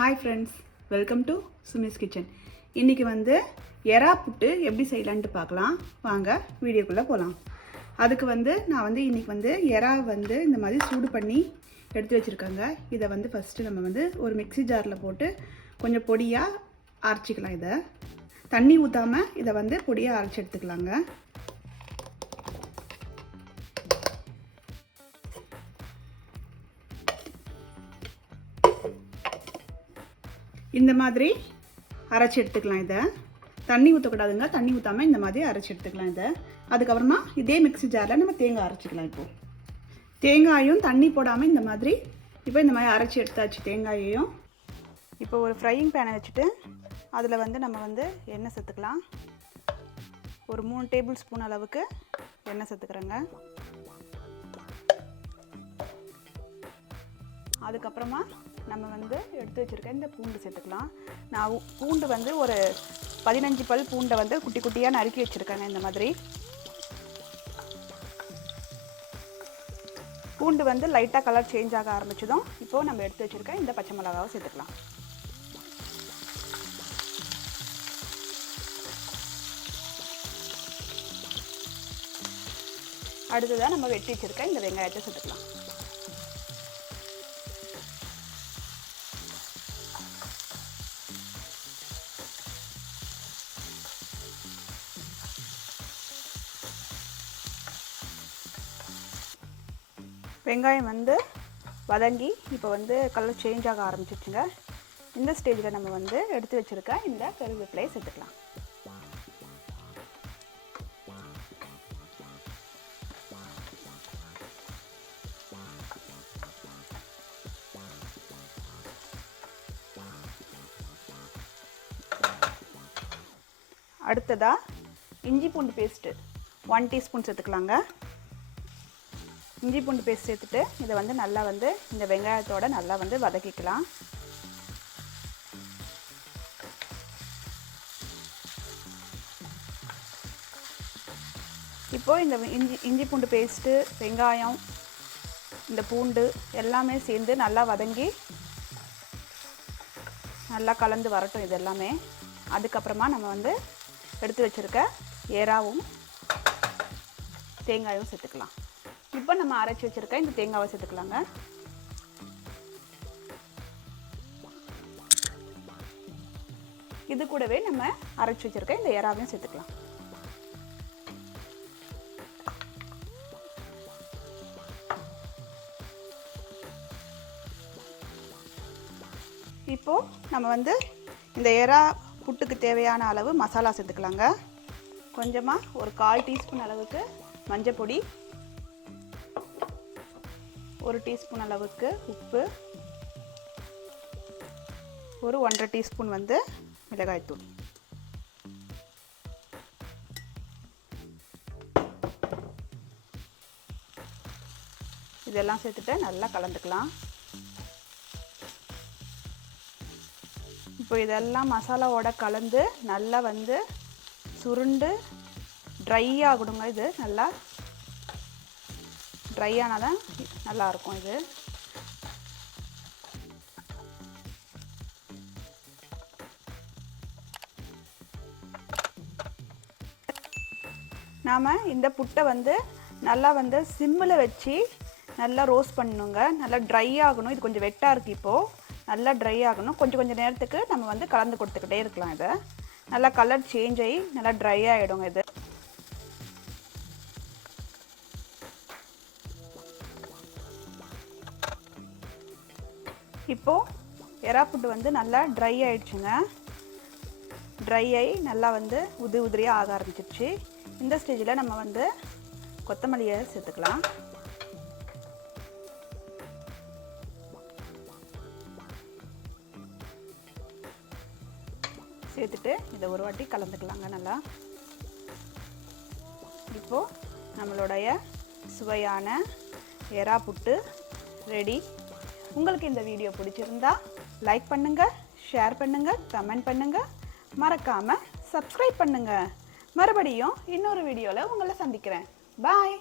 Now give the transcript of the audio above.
Hi friends, welcome to Sumi's Kitchen. இன்னைக்கு வந்து எறா புட்டு எப்படி செய்யலாம்னு பார்க்கலாம். வாங்க வீடியோக்குள்ள போலாம். அதுக்கு வந்து நான் வந்து இன்னைக்கு வந்து எறா வந்து இந்த மாதிரி சூடு பண்ணி எடுத்து வச்சிருக்கேங்க. இத வந்து ஃபர்ஸ்ட் நம்ம வந்து ஒரு மிக்ஸி ஜார்ல போட்டு கொஞ்சம் பொடியா அரைச்சிக்கலாம். இத தண்ணி ஊத்தாம இத வந்து பொடியா அரைச்சு எடுத்துக்கலாங்க. இந்த மாதிரி அரைச்சி எடுத்துக்கலாம். இதை தண்ணி ஊற்றக்கூடாதுங்க, தண்ணி ஊற்றாமல் இந்த மாதிரி அரைச்சி எடுத்துக்கலாம். இதை அதுக்கப்புறமா இதே மிக்ஸி ஜாரில் நம்ம தேங்காய் அரைச்சிக்கலாம். இப்போது தேங்காயும் தண்ணி போடாமல் இந்த மாதிரி இந்த மாதிரி அரைச்சி எடுத்தாச்சு தேங்காயையும். இப்போ ஒரு ஃப்ரையிங் பேனை வச்சுட்டு அதில் வந்து நம்ம வந்து எண்ணெய் சேர்த்துக்கலாம். ஒரு 3 டேபிள் ஸ்பூன் அளவுக்கு எண்ணெய் சேர்த்துக்கிறேங்க. அதுக்கப்புறமா நம்ம வந்து எடுத்து வச்சுருக்க இந்த பூண்டு சேர்த்துக்கலாம். நான் பூண்டு வந்து ஒரு 15 பல் பூண்டை வந்து குட்டி குட்டியாக நறுக்கி வச்சுருக்கேங்க. இந்த மாதிரி பூண்டு வந்து லைட்டாக கலர் சேஞ்ச் ஆக ஆரம்பிச்சதும் இப்போது நம்ம எடுத்து வச்சுருக்க இந்த பச்சை மிளகாவை சேர்த்துக்கலாம். அடுத்ததாக நம்ம வெட்டி வச்சுருக்க இந்த வெங்காயத்தை சேர்த்துக்கலாம். வெங்காயம் வந்து வதங்கி இப்போ வந்து கலர் சேஞ்ச் ஆக ஆரம்பிச்சிச்சுங்க. இந்த ஸ்டேஜில் நம்ம வந்து எடுத்து வச்சுருக்க இந்த கருவேப்பிலையை சேர்த்துக்கலாம். அடுத்ததாக இஞ்சி பூண்டு பேஸ்ட்டு 1 டீஸ்பூன் சேர்த்துக்கலாங்க. இஞ்சி பூண்டு பேஸ்ட் சேர்த்துட்டு இதை வந்து நல்லா வந்து இந்த வெங்காயத்தோட நல்லா வந்து வதக்கிக்கலாம். இப்போது இந்த இஞ்சி பூண்டு பேஸ்ட்டு, வெங்காயம், இந்த பூண்டு எல்லாமே சேர்ந்து நல்லா வதங்கி நல்லா கலந்து வரட்டும் இது எல்லாமே. அதுக்கப்புறமா நம்ம வந்து எடுத்து வச்சுருக்க எறாவும் தேங்காயும் சேர்த்துக்கலாம். இப்போ நம்ம அரைச்சி வச்சுருக்க இந்த தேங்காவை சேர்த்துக்கலாங்க. இது கூடவே நம்ம அரைச்சி வச்சுருக்க இந்த எறாவையும் சேர்த்துக்கலாம். இப்போது நம்ம வந்து இந்த எறா புட்டுக்கு தேவையான அளவு மசாலா சேர்த்துக்கலாங்க. கொஞ்சமாக ஒரு 1/4 டீஸ்பூன் அளவுக்கு மஞ்சள் பொடி, 1 டீஸ்பூன் அளவுக்கு உப்பு, ஒரு 1/2 டீஸ்பூன் வந்து மிளகாய்த்தூள். இதெல்லாம் சேர்த்துட்டு நல்லா கலந்துக்கலாம். இப்போ இதெல்லாம் மசாலாவோட கலந்து நல்லா வந்து சுருண்டு ட்ரை ஆகணுங்க. இது நல்லா ட்ரை ஆனால் தான் நல்லாயிருக்கும். இது நாம் இந்த புட்டை வந்து நல்லா வந்து சிம்மில் வச்சு நல்லா ரோஸ்ட் பண்ணணுங்க. நல்லா ட்ரை ஆகணும். இது கொஞ்சம் வெட்டாக இருக்குது. இப்போது நல்லா ட்ரை ஆகணும். கொஞ்சம் நேரத்துக்கு நம்ம வந்து கலந்து கொடுத்துக்கிட்டே இருக்கலாம். இதை நல்லா கலர் சேஞ்ச் ஆகி நல்லா ட்ரை ஆகிடுங்க. இது இப்போது எறா புட்டு வந்து நல்லா ட்ரை ஆகிடுச்சுங்க. ட்ரை ஆகி நல்லா வந்து உதிரியாக ஆக ஆரம்பிச்சிருச்சு. இந்த ஸ்டேஜில் நம்ம வந்து கொத்தமல்லியை சேர்த்துக்கலாம். சேர்த்துட்டு இதை ஒரு வாட்டி கலந்துக்கலாங்க நல்லா. இப்போது நம்மளுடைய சுவையான எறா புட்டு ரெடி. உங்களுக்கு இந்த வீடியோ பிடிச்சிருந்தா லைக் பண்ணுங்கள், ஷேர் பண்ணுங்கள், கமெண்ட் பண்ணுங்கள், மறக்காமல் சப்ஸ்கிரைப் பண்ணுங்கள். மறுபடியும் இன்னொரு வீடியோவில் உங்களை சந்திக்கிறேன். பாய்.